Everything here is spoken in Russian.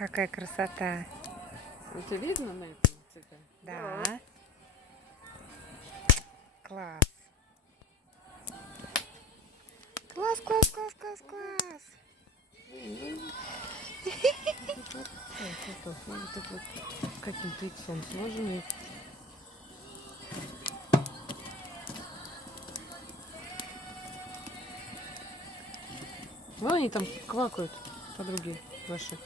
Какая красота. Это видно на этом цвете? Да. Класс. Класс, класс, класс, класс, класс. Каким-то яйцом сложенный. Вон они там квакают, подруги ваши.